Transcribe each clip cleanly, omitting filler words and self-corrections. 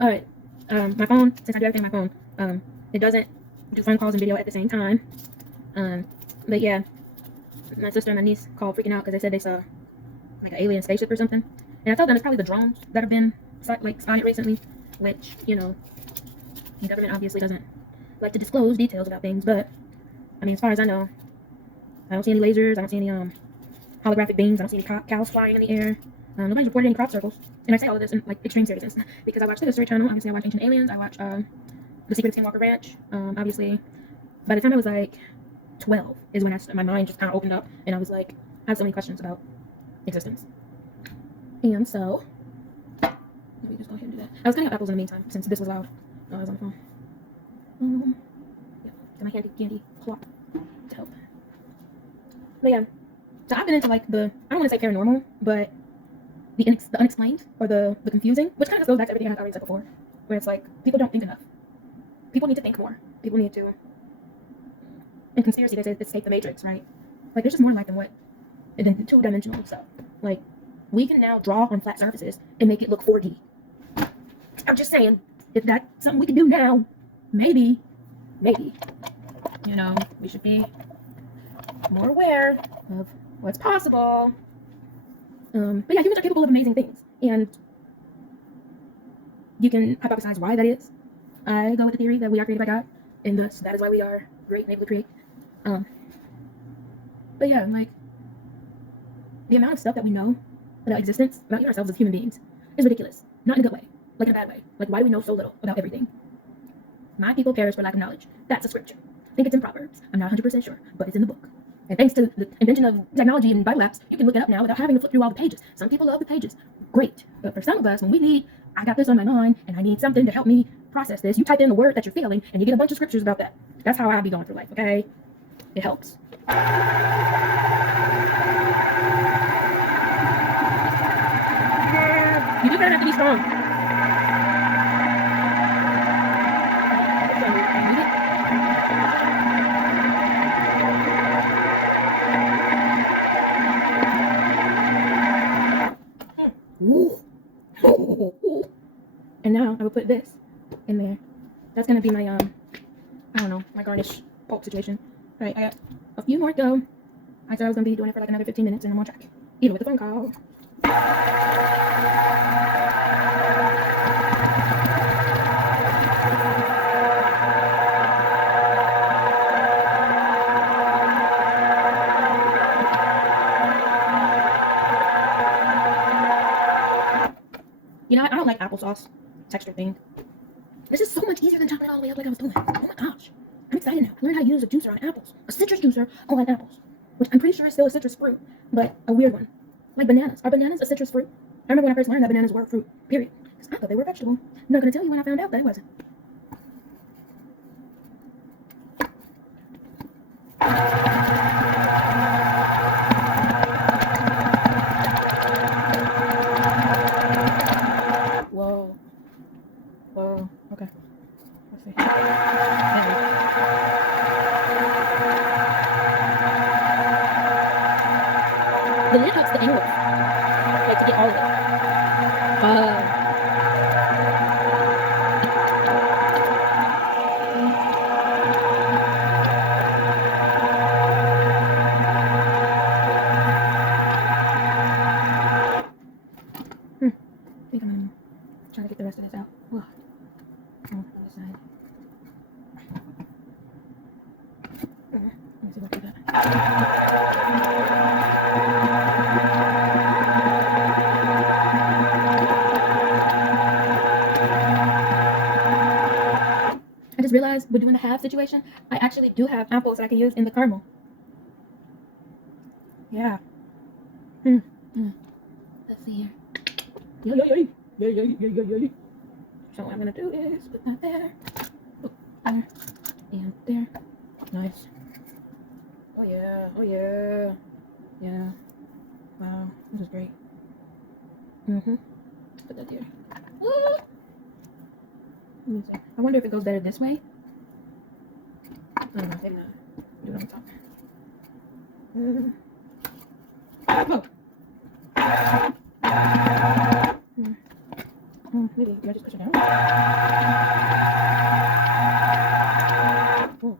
Alright. My phone, since I do everything on my phone, it doesn't do phone calls and video at the same time. But yeah, my sister and my niece called freaking out because they said they saw like an alien spaceship or something. And I told them it's probably the drones that have been like spotted recently, which, you know, the government obviously doesn't like to disclose details about things, but I mean, as far as I know, I don't see any lasers, I don't see any holographic beams, I don't see any cows flying in the air. Nobody's reported any crop circles. And I say all of this in like extreme seriousness because I watch the History Channel, obviously I watch Ancient Aliens, I watch The Secret of Skinwalker Ranch. Obviously, by the time I was like 12 is when my mind just kind of opened up and I was like, I have so many questions about existence. And so, let me just go ahead and do that. I was cutting up apples in the meantime since this was loud. I was on the phone. Yeah, got my handy candy clock to help. But yeah, so I've been into like I don't want to say paranormal, but the unexplained or the confusing, which kind of goes back to everything I already said before, where it's like people don't think enough. People need to think more. People need to. In conspiracy, they say escape the matrix, right? Like there's just more to life than what than two-dimensional stuff. Like we can now draw on flat surfaces and make it look 4D. I'm just saying, if that's something we can do now, maybe, you know, we should be more aware of what's possible. But yeah, humans are capable of amazing things, and you can hypothesize why that is. I go with the theory that we are created by God, and thus that is why we are great and able to create. But yeah, like the amount of stuff that we know about existence, about even ourselves as human beings, is ridiculous. Not in a good way, like in a bad way. Like why do we know so little about everything? My people perish for lack of knowledge. That's a scripture. I think it's in Proverbs. I'm not 100% sure, but it's in the book. And thanks to the invention of technology and Bible apps, you can look it up now without having to flip through all the pages. Some people love the pages. Great. But for some of us, when we need, I got this on my mind, and I need something to help me process this, you type in the word that you're feeling, and you get a bunch of scriptures about that. That's how I'll be going through life, okay? It helps. You do better have to be strong. And now I will put this in there. That's gonna be my I don't know, my garnish pulp situation. All right, I got a few more to go. I said I was gonna be doing it for like another 15 minutes, and I'm on track, even with the phone call. You know, I don't like applesauce texture thing. This is so much easier than chopping it all the way up like I was doing. Oh my gosh. I'm excited now. I learned how to use a juicer on apples. A citrus juicer on apples. Which I'm pretty sure is still a citrus fruit, but a weird one. Like bananas. Are bananas a citrus fruit? I remember when I first learned that bananas were a fruit, period. Because I thought they were a vegetable. I'm not going to tell you when I found out that it wasn't. Whoa. Whoa. Okay. Let's see. The lid hooks the angles, like to get all of it. I think I'm gonna try to get the rest of this out. Oh, on the side. Let me see what I do that. I just realized we're doing the half situation. I actually do have apples that I can use in the caramel. Yeah. Let's see here. Yay. So what I'm gonna do is put that there, there, and there. Nice. Oh yeah. Yeah. Wow, this is great. Put that there. Let me see. I wonder if it goes better this way. I don't know. Maybe not. Do it on top. Maybe can I just push it down? Oh.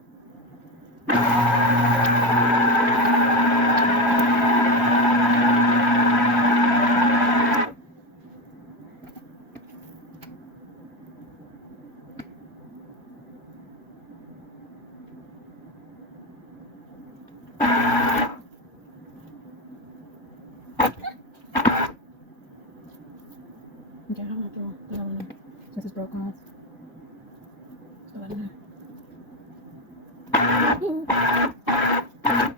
Okay, I don't have to do that one since it's broke off. So I don't know. Ooh.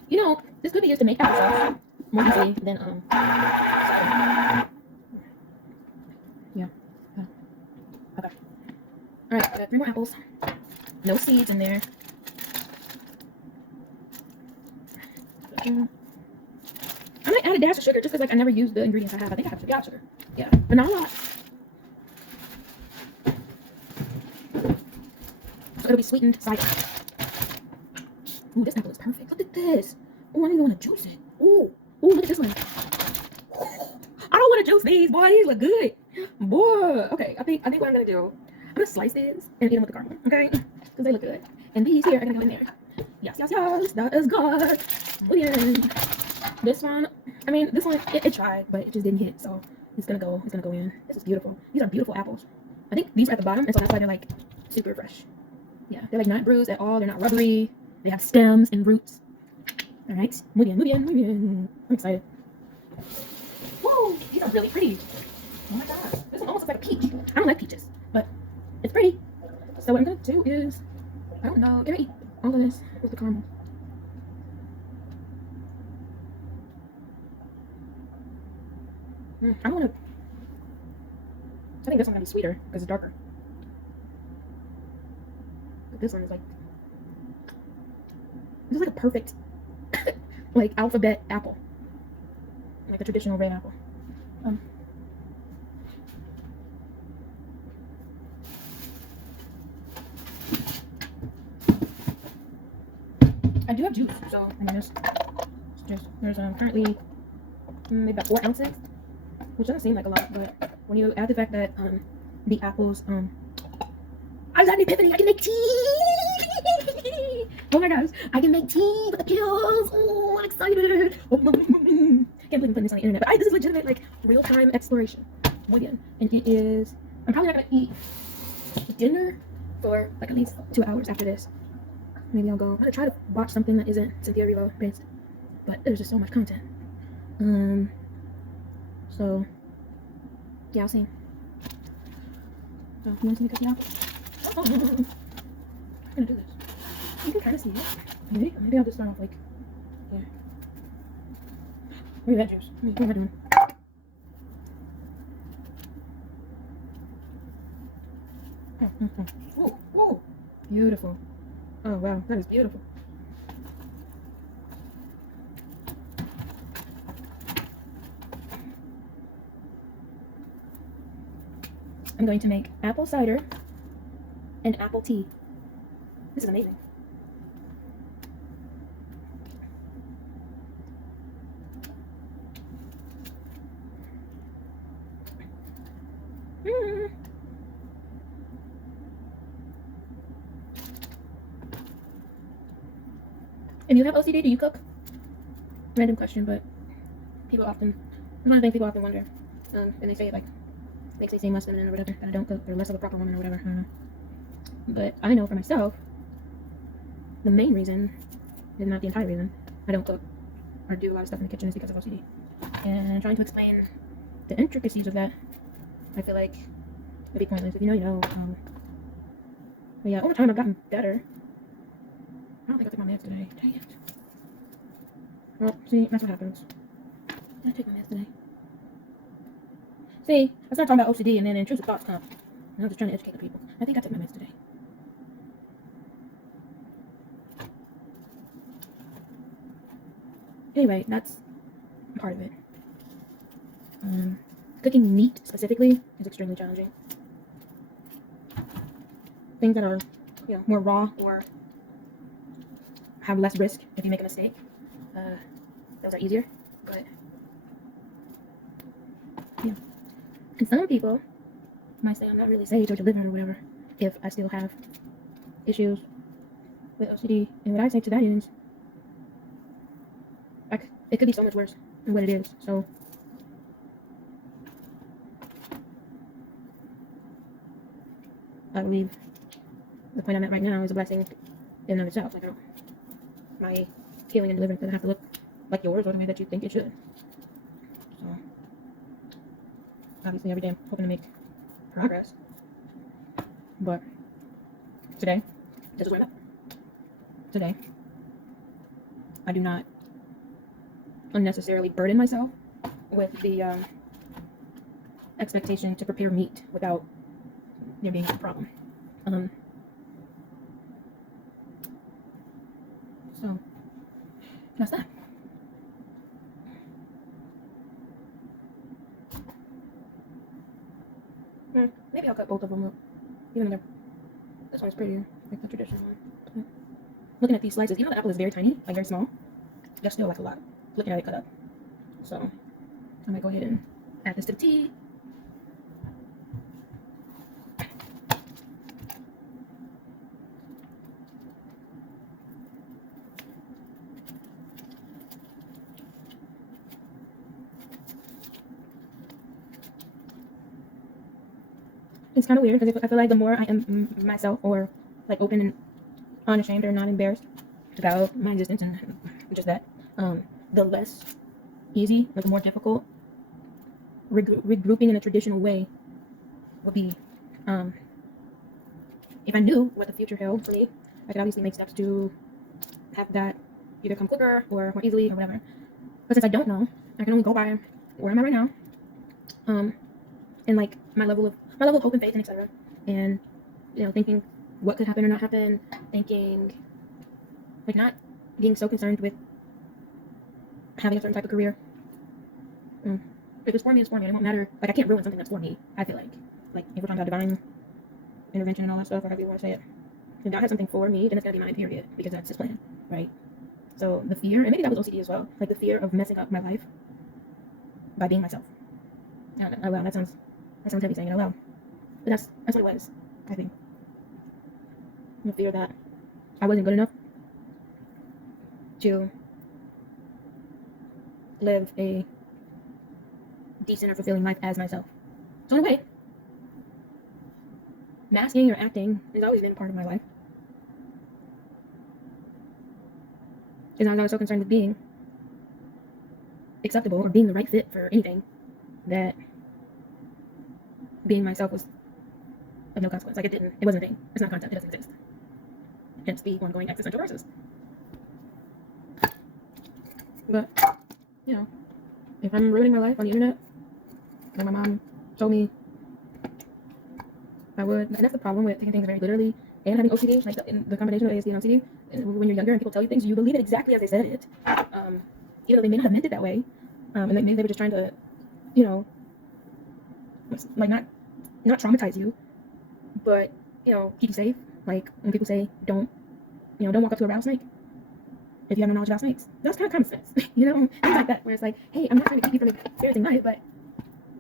You know, this could be used to make applesauce more easily than cider. Yeah. Okay. Alright, I got 3 more apples. No seeds in there. I might add a dash of sugar just because like I never used the ingredients I have. I think I have sugar. Yeah, but not a lot. So it'll be sweetened cider. Ooh, this apple is perfect. Look at this. Oh, I don't even want to juice it. Ooh, look at this one. I don't want to juice these, boy. These look good, boy. Okay, I think what I'm gonna do, I'm gonna slice these and eat them with the caramel, okay? Because they look good. And these here are gonna go in there. Yes, that is good. Oh yeah. This one, I mean, this one it tried, but it just didn't hit. So it's gonna go in. This is beautiful. These are beautiful apples. I think these are at the bottom, and so that's why they're like super fresh. Yeah, they're like not bruised at all. They're not rubbery. They have stems and roots. All right, muy bien. I'm excited. Woo! These are really pretty. Oh my gosh, this one almost looks like a peach. I don't like peaches, but it's pretty. So what I'm gonna do is, I don't know, gonna eat all of this with the caramel. I don't want to. I think this one's gonna be sweeter because it's darker. But this one is like. This is like a perfect, like alphabet apple, like a traditional red apple. I do have juice, so I mean, there's currently maybe about 4 ounces, which doesn't seem like a lot, but when you add the fact that the apples, I got an epiphany. I can make tea. Oh my gosh, I can make tea with the pills. Oh, I'm excited. Can't believe I'm putting this on the internet, but this is legitimate, like real-time exploration. And it is. I'm probably not gonna eat dinner for like at least 2 hours after this. Maybe I'm gonna try to watch something that isn't Cynthia Erivo based, but there's just so much content. So yeah, I'll see. So you want to see me cook now? I'm gonna do this. You can kind of see it. Maybe I'll just start off like here. Where's that juice? What am I doing? Ooh, beautiful. Oh wow, that is beautiful. I'm going to make apple cider and apple tea. This is amazing. And you have OCD? Do you cook? Random question, but people often, it's one of the things people often wonder. And they say it like makes me seem less feminine or whatever, that I don't cook or less of a proper woman or whatever. I don't know. But I know for myself, the main reason, is not the entire reason, I don't cook or do a lot of stuff in the kitchen is because of OCD. And trying to explain the intricacies of that, I feel like it'd be pointless. If you know, you know. But yeah, over time I've gotten better. I don't think I took my meds today. Dang it. Well, see, that's what happens. I took my meds today. See, I started talking about OCD and then intrusive thoughts come. And I'm just trying to educate the people. I think I took my meds today. Anyway, that's part of it. Cooking meat specifically is extremely challenging. Things that are, you know, more raw or have less risk if you make a mistake, those are easier. But yeah, and some people might say I'm not really sage or delivered or whatever if I still have issues with OCD. And what I say to that is, like, it could be so much worse than what it is. So I believe the point I'm at right now is a blessing in and of itself. Like, my healing and deliverance doesn't have to look like yours or the way that you think it should. So obviously every day I'm hoping to make progress. But today, this is where I'm at. Today, I do not unnecessarily burden myself with the expectation to prepare meat without there being a problem. So that's that. Maybe I'll cut both of them up, even though this one's prettier, like the traditional one. Looking at these slices, even though the apple is very tiny, like very small, there's still like a lot looking at it cut up. So I might go ahead and add this to the tea. It's kind of weird because I feel like the more I am myself, or like open and unashamed or not embarrassed about my existence and just that, the less easy, like the more difficult regrouping in a traditional way would be. If I knew what the future held for me, I could obviously make steps to have that either come quicker or more easily or whatever. But since I don't know, I can only go by where I'm at right now, and like my level of hope and faith and etc. And thinking what could happen or not happen, thinking like not being so concerned with having a certain type of career. If it's for me, it's for me. It won't matter. Like, I can't ruin something that's for me. I feel like if we're talking about divine intervention and all that stuff, or however you want to say it, if God has something for me, then it's gonna be mine, period, because that's His plan, right? So the fear, and maybe that was OCD as well, like the fear of messing up my life by being myself. I don't know. Oh wow, that sounds heavy saying it out loud, but that's what it was. I think the fear that I wasn't good enough to live a decent or fulfilling life as myself. So in a way, masking or acting has always been part of my life. As long as I was so concerned with being acceptable or being the right fit for anything, that being myself was of no consequence. Like, it wasn't a thing. It's not a concept. It doesn't exist. Hence the ongoing existential crisis. But, if I'm ruining my life on the internet, like my mom told me I would, and that's the problem with taking things very literally and having OCD, like the combination of ASD and OCD. When you're younger and people tell you things, you believe it exactly as they said it, even though they may not have meant it that way, and maybe they were just trying to, like not traumatize you, but keep you safe. Like when people say don't walk up to a rattlesnake if you have no knowledge about snakes. That's kind of common sense, things like that. Where it's like, hey, I'm not trying to keep you from experiencing life, but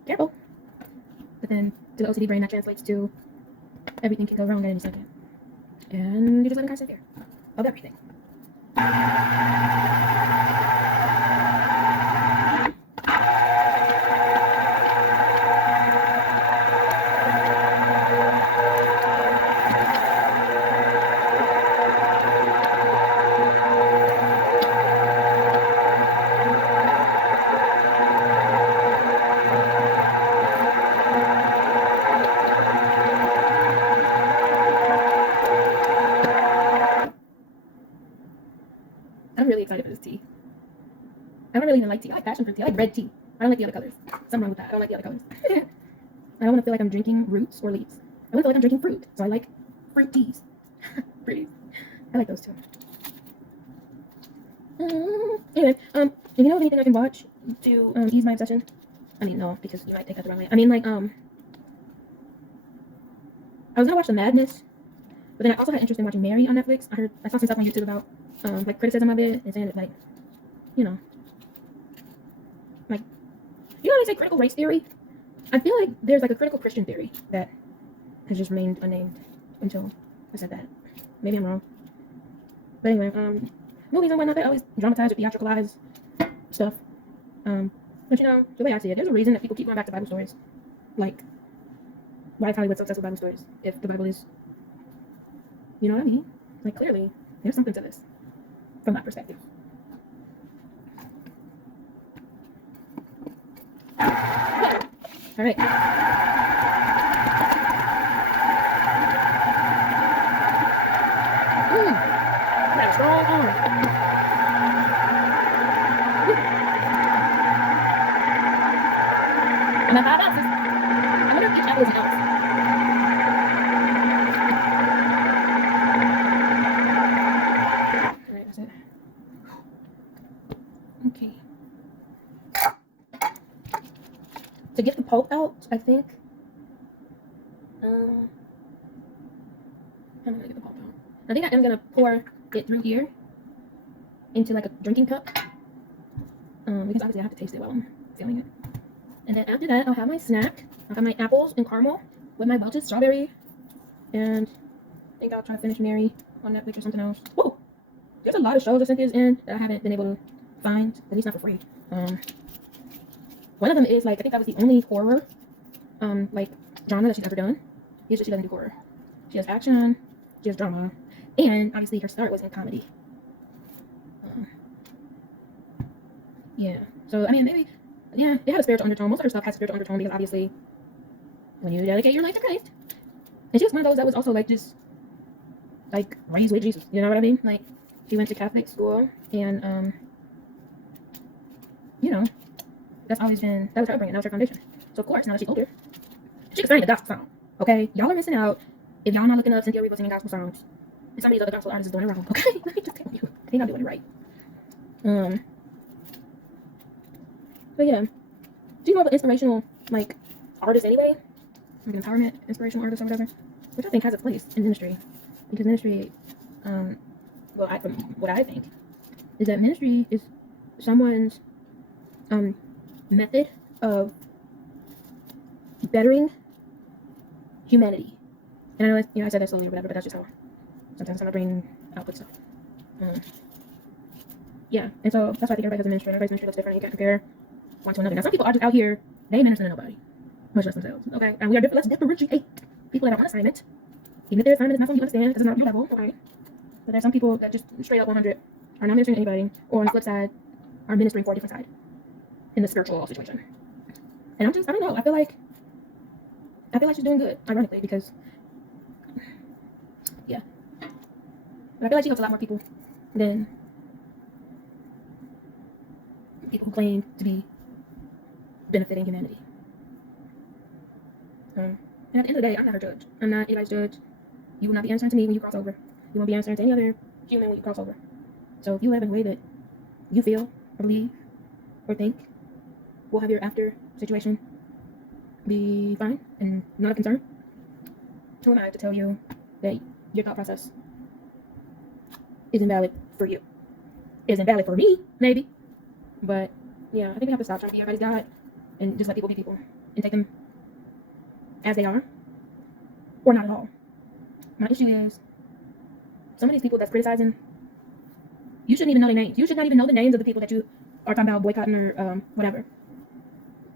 careful. But then to the OCD brain, that translates to everything can go wrong at any second, and you just live in constant fear of everything. I'm really excited for this tea. I don't really even like tea. I like passion fruit tea. I like red tea. I don't like the other colors. Something wrong with that. I don't like the other colors. I don't want to feel like I'm drinking roots or leaves. I want to feel like I'm drinking fruit. So I like fruit teas. Pretty. I like those too. Anyway, if you know of anything I can watch to ease my obsession, I mean, no, because you might take that the wrong way. I mean, like, I was gonna watch The Madness, but then I also had interest in watching Mary on Netflix. I saw some stuff on YouTube about like criticism of it and saying that, like, like, how they say critical race theory? I feel like there's like a critical Christian theory that has just remained unnamed until I said that. Maybe I'm wrong. But anyway, movies and whatnot, they always dramatize or theatricalize stuff. But you know, the way I see it, there's a reason that people keep going back to Bible stories. Like, why is Hollywood so obsessed with Bible stories? If the Bible is, you know what I mean? Like, clearly, there's something to this from that perspective. All right. Got a strong arm. And I thought that's I wonder if each apple is an ounce. All right, that's it. Okay. To get the pulp out, I think. How am I gonna get the pulp out? I think I am gonna pour it through here into like a drinking cup. Because obviously I have to taste it while I'm feeling it. And then after that, I'll have my snack. I'll have my apples and caramel with my melted strawberry. And I think I'll try to finish Mary on Netflix or something else. Whoa! There's a lot of shows that Cynthia's in that I haven't been able to find, at least not for free. One of them is like, I think that was the only horror, like, genre that she's ever done. Usually she doesn't do horror. She has action, she has drama, and obviously her start was in comedy. Yeah, so I mean, maybe, yeah, it had a spiritual undertone. Most of her stuff has a spiritual undertone because obviously, when you dedicate your life to Christ, and she was one of those that was also like just, like, raised with Jesus. You know what I mean? Like, she went to Catholic school, and you know, that was her upbringing, that was her foundation. So of course, now that she's older, she can sing a gospel song. Okay, y'all are missing out if y'all not looking up Cynthia Erivo singing gospel songs. And some of these other gospel artists is doing it wrong. Okay, let me just tell you, they're not doing it right. But yeah, she's more of an inspirational, like, artist anyway, like an empowerment inspirational artist or whatever, which I think has a place in ministry, because ministry, from what I think, is that ministry is someone's method of bettering humanity. And I know, I said that slowly or whatever, but that's just how sometimes my brain outputs stuff. Yeah, and so that's why I think everybody has a ministry. Everybody's ministry looks different. You can't compare one to another. Now, some people are just out here, they ain't ministering to nobody, much less themselves. Okay, and we are let's differentiate people that are on assignment, even if their assignment is not something you understand, because it's not your level. Okay, but there's some people that just straight up 100 are not ministering to anybody, or on the flip side, are ministering for a different side in the spiritual situation. And I don't know. I feel like she's doing good, ironically, because yeah, but I feel like she helps a lot more people than people who claim to be benefiting humanity. And at the end of the day, I'm not her judge. I'm not anybody's judge. You will not be answering to me when you cross over. You won't be answering to any other human when you cross over. So if you live in a way that you feel or believe or think will have your after situation be fine and not a concern, who am I to tell you that your thought process isn't valid for you? Isn't valid for me, maybe. But yeah, I think we have to stop trying to be everybody's God and just let people be people and take them as they are, or not at all. My issue is some of these people that's criticizing, you shouldn't even know their names. You should not even know the names of the people that you are talking about boycotting or whatever.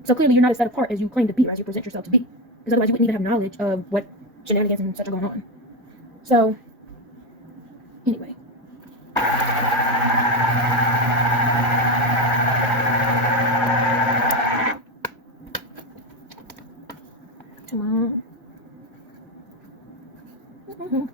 So clearly you're not as set apart as you claim to be, or as you present yourself to be, because otherwise you wouldn't even have knowledge of what shenanigans and such are going on. So anyway. Come on. Mm-hmm.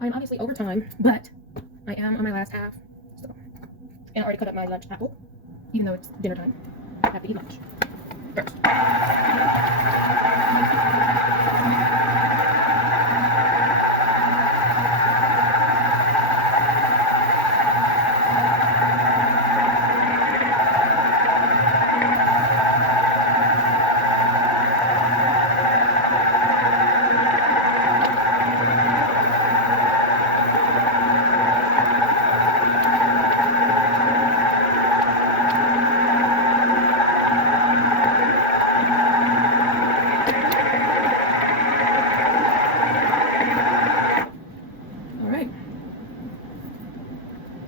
I'm obviously over time, but I am on my last half, so, and I already cut up my lunch apple, even though it's dinner time. I have to eat lunch first.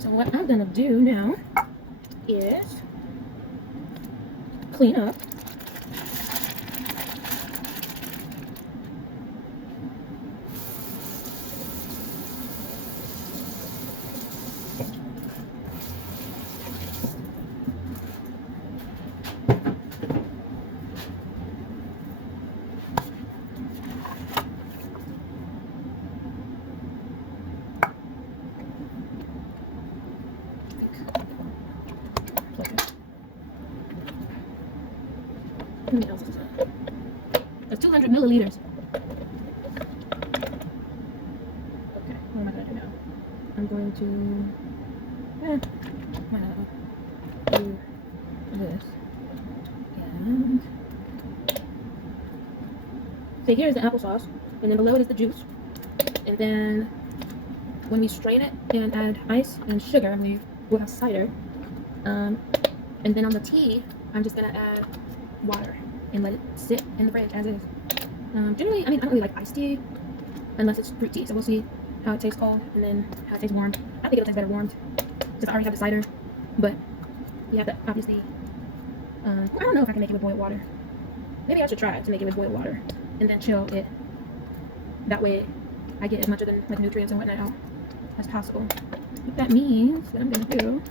So what I'm gonna do now is clean up. How many ounces is that? That's 200 milliliters. Okay, what am I gonna do now? I'm going to why not do this. And so here's the applesauce, and then below it is the juice. And then when we strain it and add ice and sugar, I believe we'll have cider. And then on the tea, I'm just gonna add water and let it sit in the fridge as is. Generally, I mean, I don't really like iced tea unless it's fruit tea. So we'll see how it tastes cold and then how it tastes warmed. I think it'll taste better warmed because I already have the cider. But you have to obviously. I don't know if I can make it with boiled water. Maybe I should try to make it with boiled water and then chill it. That way, I get as much of the like nutrients and whatnot out as possible. What that means, what I'm gonna do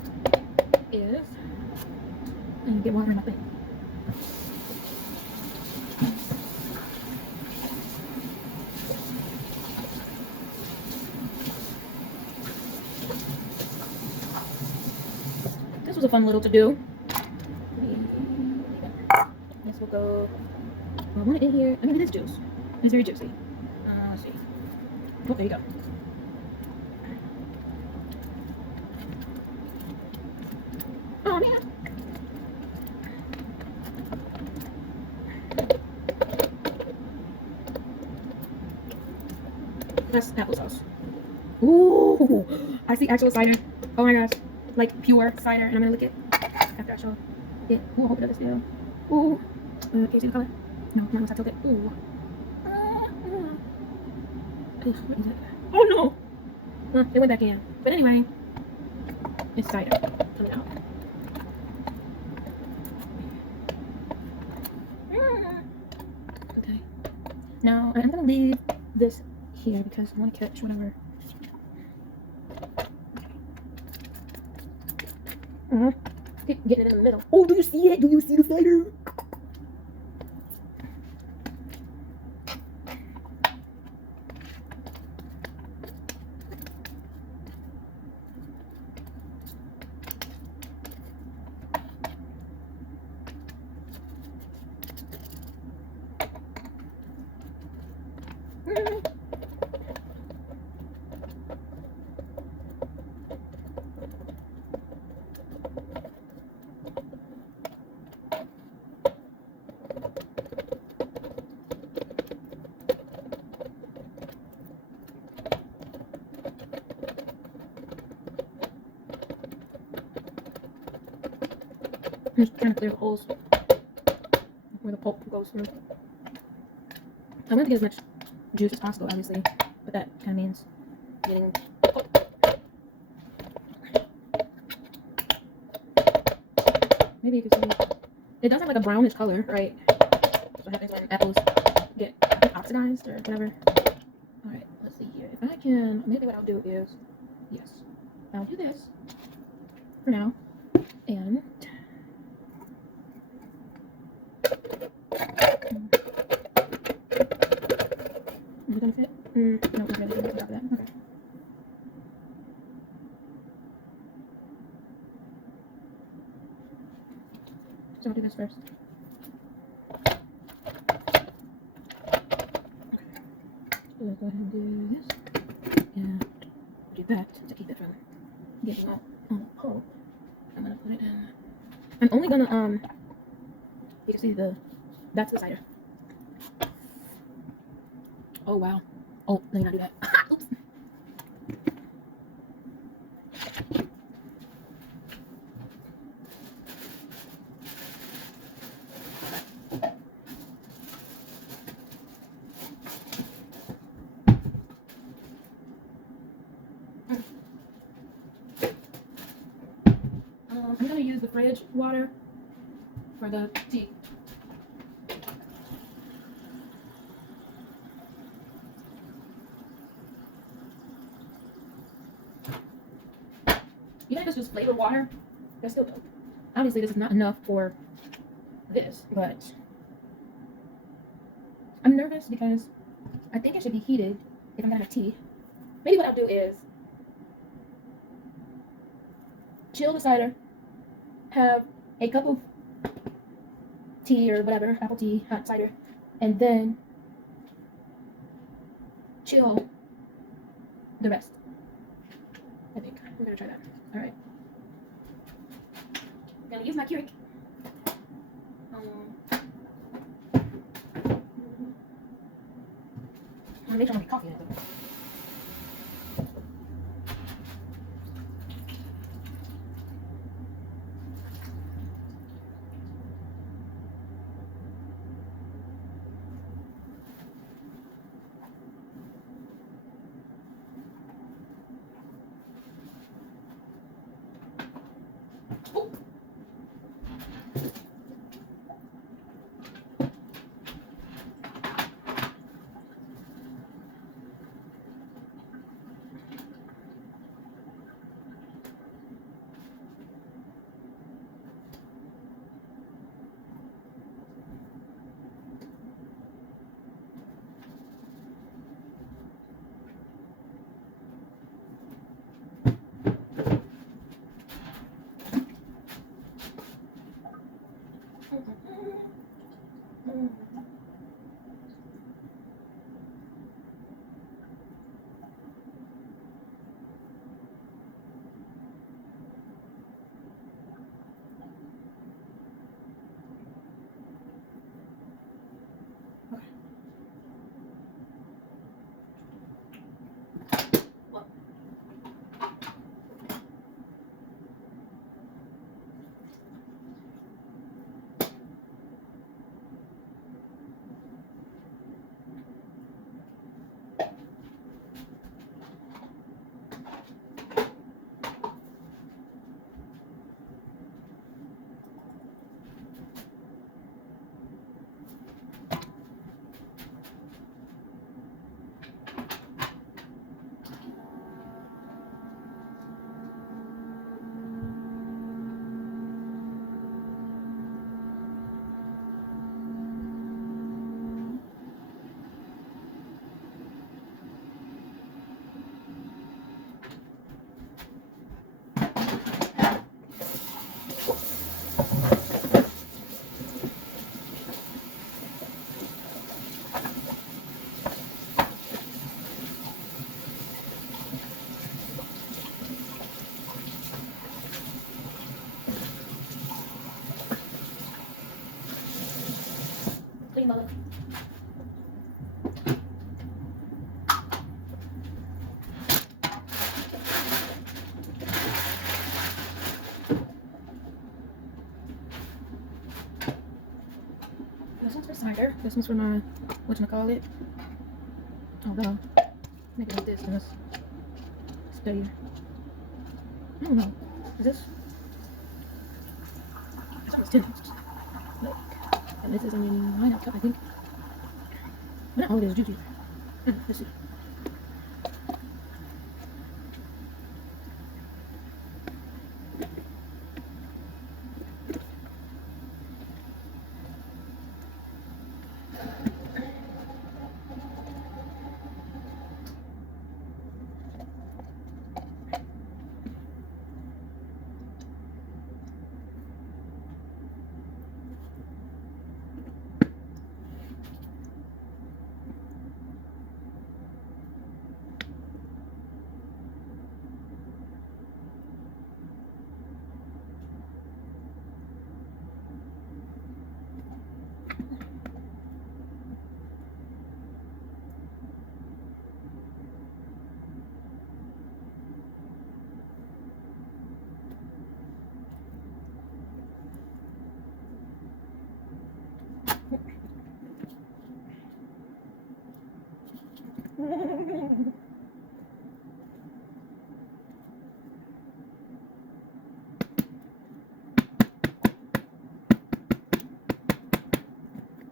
is get water in my thing. This was a fun little to do. This will go. I want it in here. I mean, it is juice. It's very juicy. Let's see. Oh, there you go. Oh man. That's applesauce. Ooh, I see actual cider. Oh my gosh, like pure cider, and I'm gonna lick it after I show it. Ooh, I hope it does still. Ooh, can you see the color? No, not unless I tilt it. Ooh. What is it? Oh no! It went back in. But anyway, it's cider coming out. Okay. Now I'm gonna leave this here because I want to catch whatever. Getting it in the middle. Oh, do you see it? Do you see the cider? I'm just trying to clear the holes where the pulp goes through. I want to get as much juice as possible, obviously, but that kind of means getting the pulp. Maybe you can see it does have like a brownish color, right? That's what happens when apples get oxidized or whatever. Alright, let's see here. If I can, maybe what I'll do is, yes, I'll do this for now, and is it gonna fit? No, it's not really gonna fit on top of that. Okay. So I'll do this first. Okay. So let's go ahead and do this. And do that to keep it from getting out on the pulp. I'm gonna put it in. I'm only gonna you can see that's the cider. Oh wow. Oh, let me not do that. Oops. I'm gonna use the fridge water for the tea. Even if it's just flavored water, that's still dope. Obviously, this is not enough for this, but I'm nervous because I think it should be heated if I'm gonna have tea. Maybe what I'll do is chill the cider, have a cup of tea or whatever, apple tea, hot cider, and then chill the rest. I think we're gonna try that. All right. I'm gonna use my Keurig. I'm gonna make sure I make coffee in it though. Clean my lip. This one's for cider. This one's for my, whatchamacallit. Although, make it like this and it's steadier. I don't know. Is this? This one's 10 ounces. Like, and this is only 9 ounce cup, I think. But not all it is juicy. Let's see.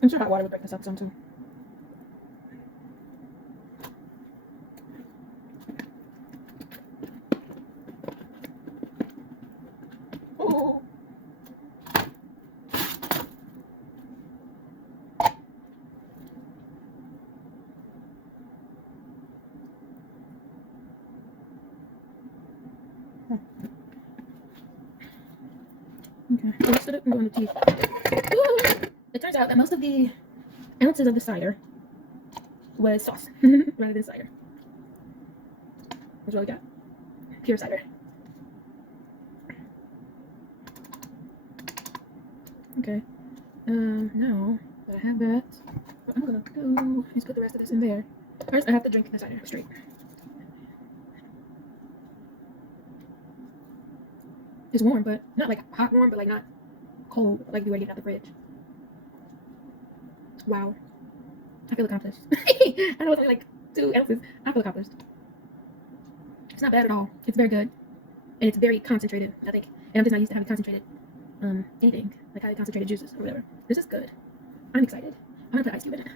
I'm sure hot water would break this up some too. Oh. Okay, the rest of it, I'm going to teeth. It turns out that most of the ounces of the cider was sauce rather than cider. That's what we got. Pure cider. Okay. Now that I have that, what I'm gonna do is put the rest of this in there. First, I have to drink the cider straight. It's warm, but not like hot warm, but like not cold, like you were getting out the fridge. Wow. I feel accomplished. I know it's only like 2 ounces. I feel accomplished. It's not bad at all. It's very good. And it's very concentrated, I think. And I'm just not used to having concentrated anything. Like highly concentrated juices or whatever. This is good. I'm excited. I'm gonna put ice cube in it.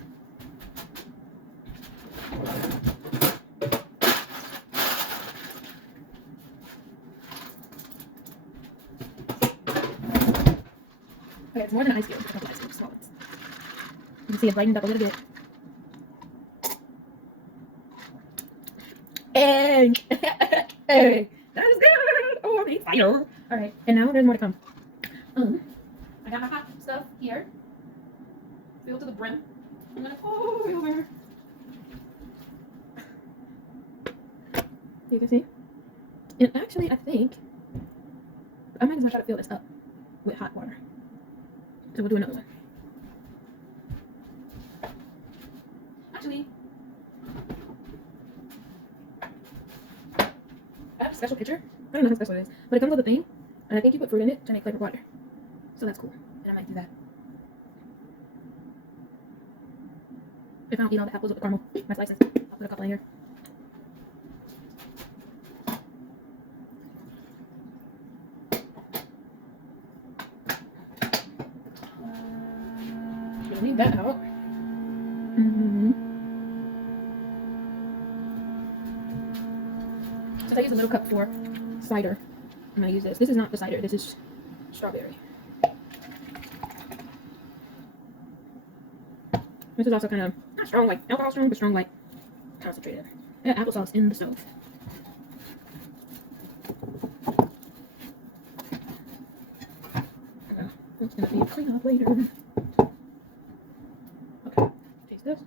Okay, it's more than an ice cube. It's a couple ice cubes, small ones. You can see it brightened up a little bit. Hey! Hey! That is good! Oh, I'm excited! Alright, and now there's more to come. I got my hot stuff here. Filled to the brim. I'm gonna pour it over. You can see. And actually, I think I might as well try to fill this up with hot water. So we'll do another one. Actually, I have a special pitcher. I don't know how special it is, but it comes with a thing, and I think you put fruit in it to make flavored water. So that's cool, and I might do that. If I don't eat all the apples with the caramel, my slices, I'll put a couple in here. Leave that out. Since I use a little cup for cider, I'm gonna use this. This is not the cider. This is strawberry. This is also kind of not strong like alcohol strong, but strong like concentrated. I got applesauce in the stove. It's gonna be a cleanup later. Okay, taste this.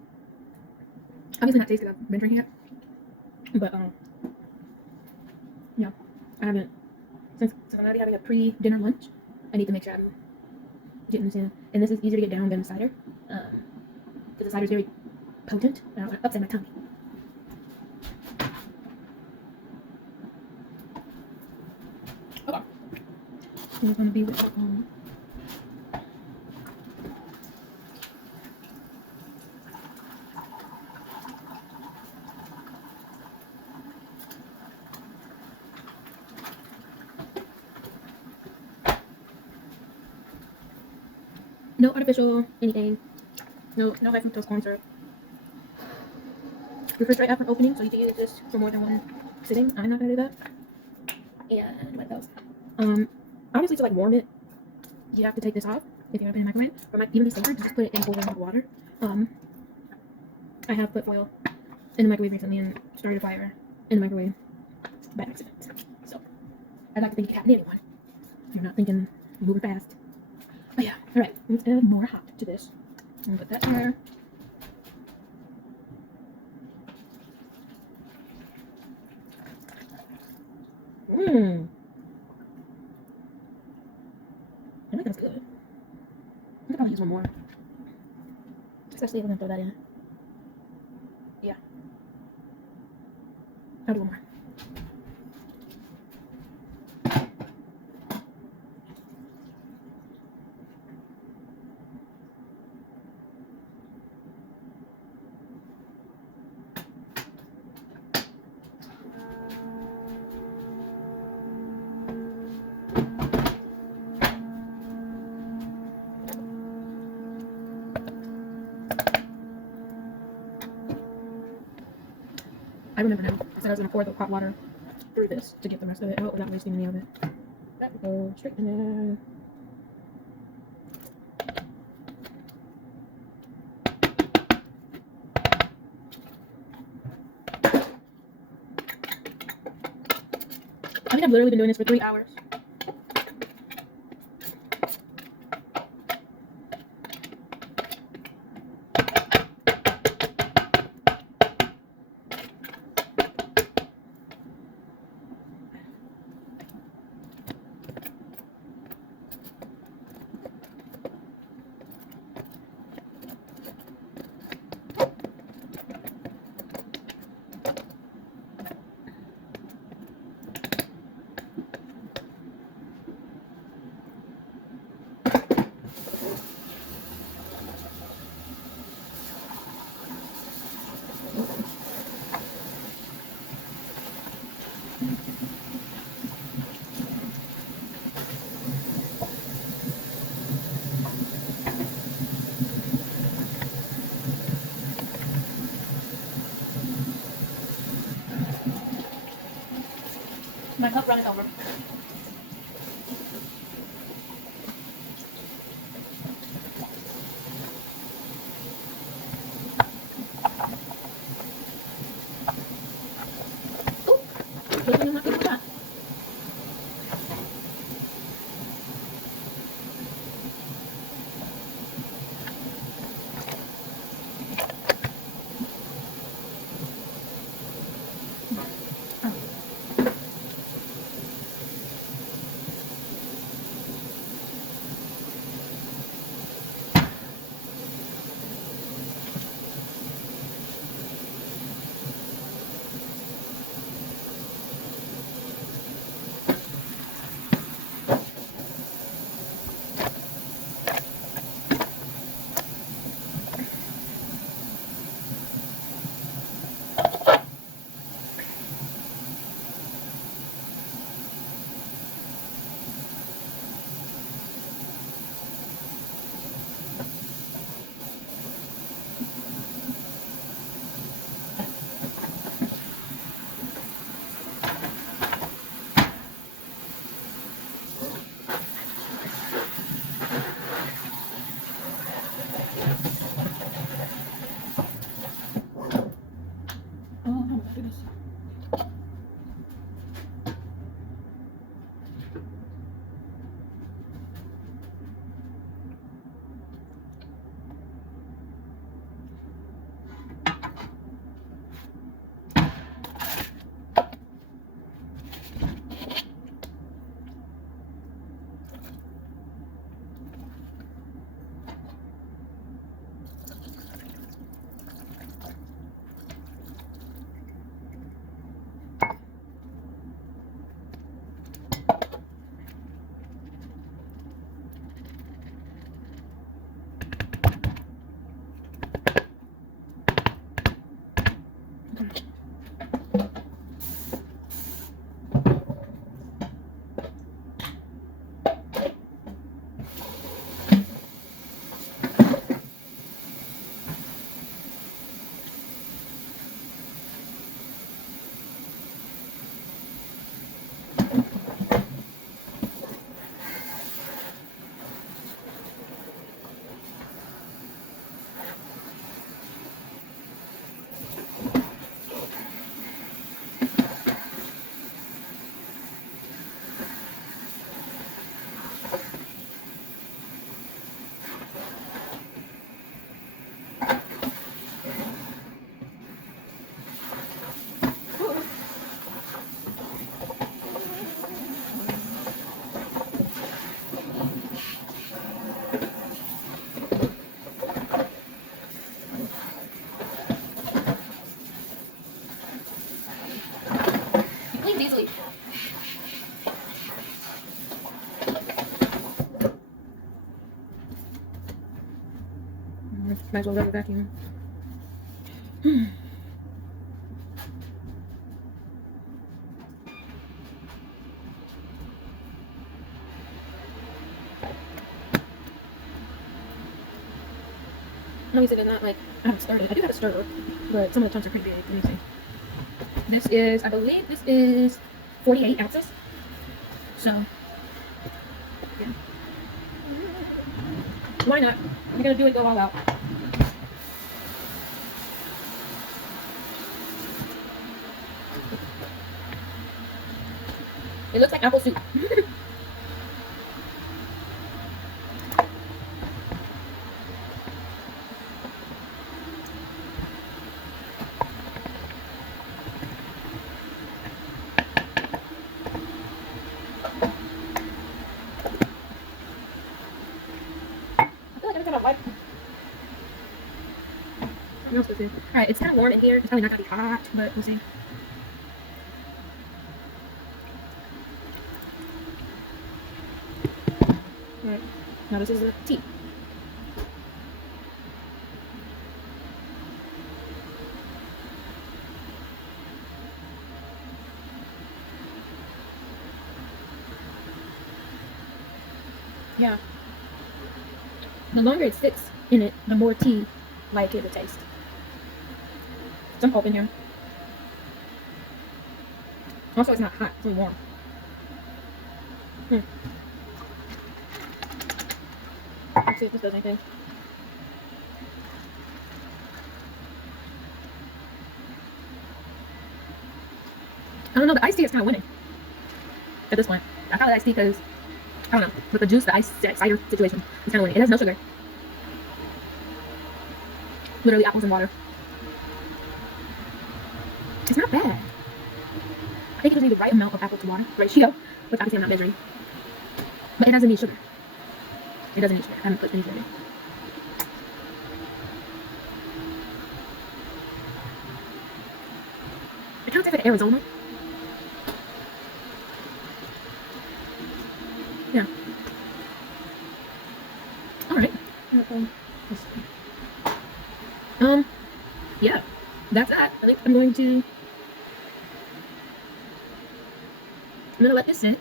Obviously not taste because I've been drinking it, but yeah, I haven't since I'm already having a pre-dinner lunch. I need to make sure I'm getting this in, and this is easier to get down than the cider. Because the cider is very potent. I don't want to upset my tongue. Okay. It's going to be with no artificial anything. No high fructose corn syrup. Refrigerate after opening, so you can use this for more than one sitting. I'm not gonna do that. And what else? Obviously to like warm it, you have to take this off if you've ever been in the microwave. Or it might even be safer to just put it in boiling hot water. I have put foil in the microwave recently and started a fire in the microwave by accident. So I'd like to think it can happen to anyone. You're not thinking moving fast. But yeah, alright, let's add more hot to this. And put that there. I think that's good. I think I'll use one more. Especially if I'm gonna throw that in. Yeah. I'll do one more. I remember now. I said I was gonna pour the hot water through this to get the rest of it out without wasting any of it. That will go straight in there. I think I've literally been doing this for 3 hours. My cup runneth over. Oh, this one is not good for that. Oh, how am I gonna do this? It cleans easily. Might as well grab a vacuum. No, he said it's not like I haven't stirred it. I do have a stirrer, but some of the chunks are pretty big. Let me see. This is, I believe, this is 48 ounces. So, yeah. Why not? We're gonna do it, go all out. It looks like apple soup. I feel like every time I wipe, something else goes in. Alright, it's kind of warm in here. It's probably not gonna be hot, but we'll see. Alright, now this is the tea. Yeah. The longer it sits in it, the more tea like it will taste. Some hope in here. Also, it's not hot, it's really warm. Let's see if this does anything. I don't know, the iced tea is kind of winning at this point. I call it iced tea because, I don't know, with the juice, the cider situation, it's kind of winning. It has no sugar. Literally apples and water. It's not bad. I think you just need the right amount of apple to water ratio, which obviously I'm not measuring. But it doesn't need sugar. It doesn't need sugar. I haven't put any sugar in. It kind of tastes like Arizona. Yeah. Alright. Yeah. That's that. I think I'm gonna let this sit.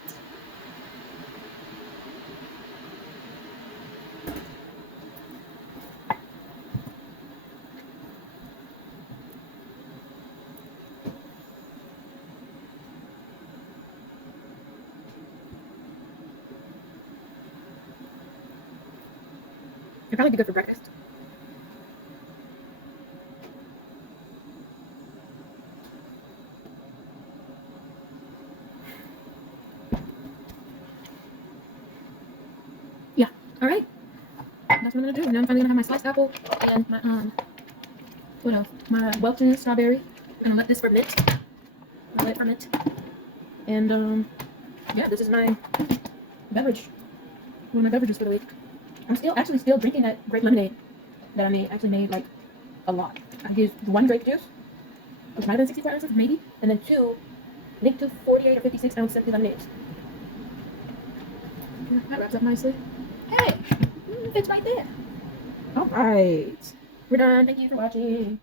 It'd probably be good for breakfast. Yeah. Alright. That's what I'm gonna do. And then I'm finally gonna have my sliced apple and my what else? My Welch's strawberry. I'm gonna let this ferment. I'll let it ferment. And yeah, this is my beverage. One of my beverages for the week. I'm still drinking that grape lemonade that I made. I actually made like a lot. I used one grape juice, which might have been 64 ounces, maybe, and then I think two 48 or 56 ounce simply lemonades. Yeah, that wraps up nicely. Hey, it's right there. All right, we're done. Thank you for watching.